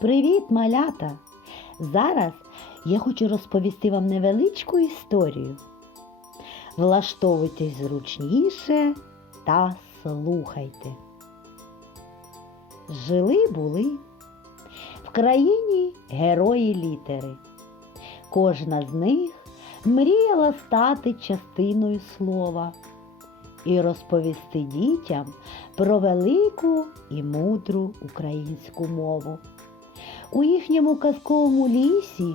Привіт, малята! Зараз я хочу розповісти вам невеличку історію. Влаштовуйтесь зручніше та слухайте. Жили були в країні герої літери. Кожна з них мріяла стати частиною слова і розповісти дітям про велику і мудру українську мову. У їхньому казковому лісі,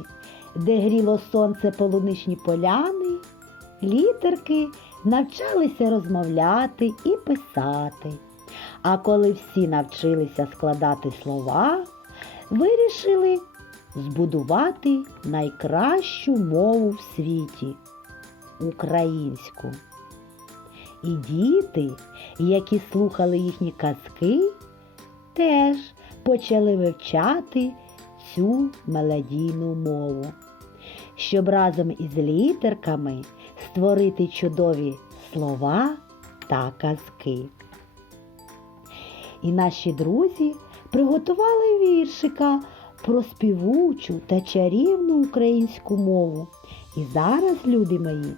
де гріло сонце полуничні поляни, літерки навчалися розмовляти і писати. А коли всі навчилися складати слова, вирішили збудувати найкращу мову в світі українську. І діти, які слухали їхні казки, теж почали вивчати цю мелодійну мову, щоб разом із літерками створити чудові слова та казки. І наші друзі приготували віршика про співучу та чарівну українську мову. І зараз, любі мої,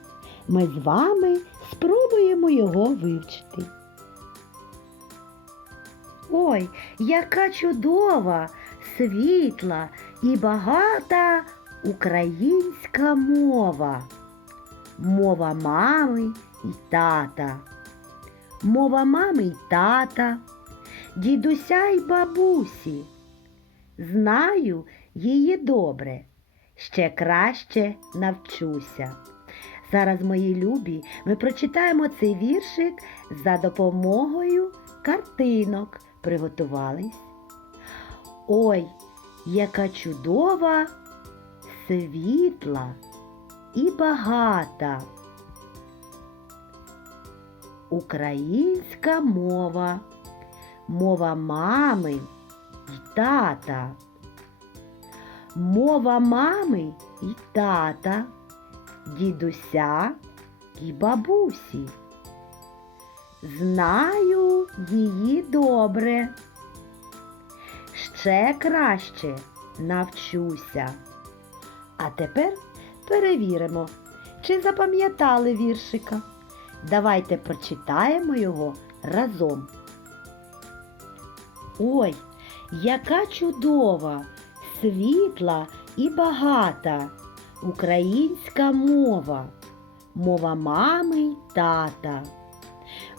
ми з вами спробуємо його вивчити. Ой, яка чудова, світла і багата українська мова. Мова мами і тата. Мова мами й тата, дідуся й бабусі. Знаю її добре, ще краще навчуся. Зараз, мої любі, ми прочитаємо цей віршик за допомогою картинок. Приготувались. Ой, яка чудова, світла і багата. Українська мова, мова мами й тата. Мова мами й тата, дідуся й бабусі. Знаю її добре. Ще краще навчуся. А тепер перевіримо, чи запам'ятали віршика. Давайте прочитаємо його разом. Ой, яка чудова, світла і багата українська мова, мова мами й тата.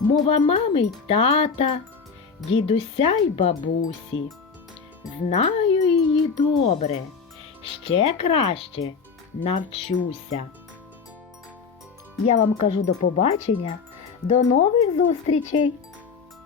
Мова мами й тата, дідуся й бабусі. Знаю її добре, ще краще навчуся. Я вам кажу до побачення, до нових зустрічей!